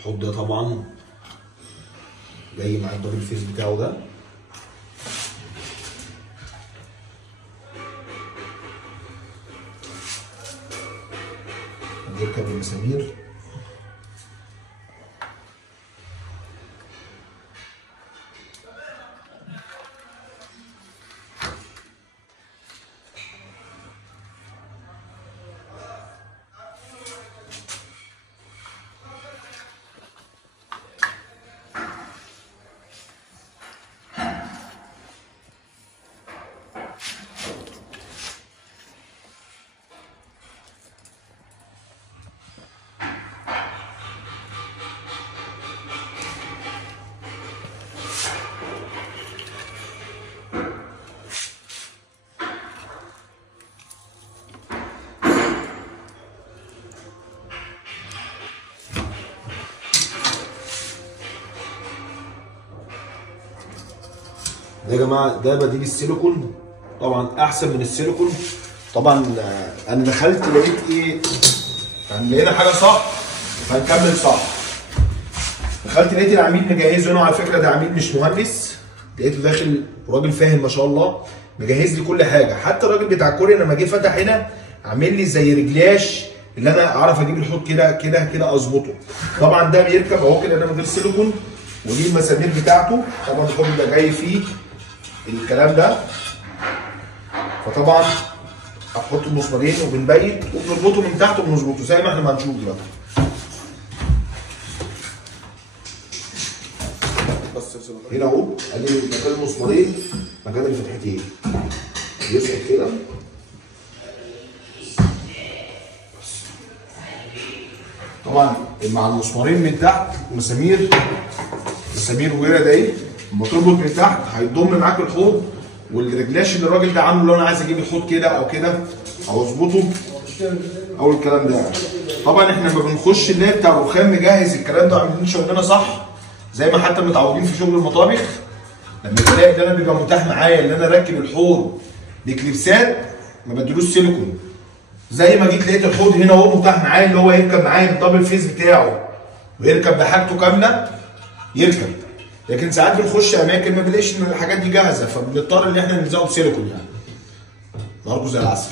الحوض ده طبعا جاي مع الدبل فيس بتاعه ده. بيركب المسامير. ده يا جماعه ده بديل السيليكون، طبعا احسن من السيليكون. طبعا انا دخلت لقيت ايه، يعني لقينا حاجه صح فهنكمل صح. دخلت لقيت العميل مجهزه هنا، على فكره ده عميل مش مهندس، لقيته داخل راجل فاهم ما شاء الله، مجهز لي كل حاجه. حتى الراجل بتاع الكوريا لما جه فتح هنا عامل لي زي رجلاش اللي انا اعرف اجيب الحوض كده كده كده اظبطه. طبعا ده بيركب اهو كده، ده من غير سيليكون، ودي المسامير بتاعته. طبعا الحوض ده جاي فيه الكلام ده، فطبعا هنحط المسمارين وبنبيت وبنربطه من تحت وبنظبطه زي ما احنا ما هنشوف دلوقتي. بس هنا اهو ادي مكان المسمارين، مكان الفتحتين، يسقط كده طبعا مع المسمارين من تحت. مسامير وغيرها ده ايه، لما تربط من تحت هيضم معاك الحوض، والرجلاش اللي الراجل ده عامله لو انا عايز اجيب الحوض كده او كده او اظبطه او الكلام ده. طبعا احنا لما بنخش اللي هي بتاع الرخام مجهز الكلام ده عاملين شغلنا صح زي ما حتى متعودين في شغل المطابخ. لما تلاقي ده انا بيبقى متاح معايا ان انا اركب الحوض بكليبسات ما بدلوش سيليكون، زي ما جيت لقيت الحوض هنا اهو متاح معايا اللي هو يركب معايا بالدبل فيس بتاعه ويركب بحاجته كامله يركب. لكن ساعات بنخش اماكن ما بنلاقيش ان الحاجات دي جاهزه، فبنضطر ان احنا نلزقه بسيليكون يعني. نهاركم زي العسل.